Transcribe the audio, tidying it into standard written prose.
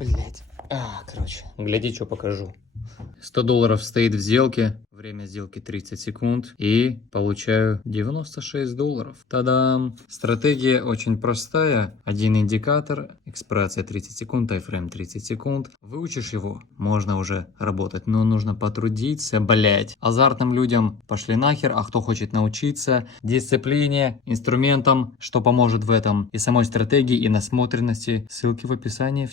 блядь. Короче, гляди, что покажу. $100 стоит в сделке. Время сделки 30 секунд. И получаю $96. Та-дам! Стратегия очень простая. Один индикатор. Экспирация 30 секунд. Тайфрейм 30 секунд. Выучишь его, можно уже работать. Но нужно потрудиться, блять. Азартным людям пошли нахер. А кто хочет научиться дисциплине, инструментам, что поможет в этом, и самой стратегии, и насмотренности, ссылки в описании.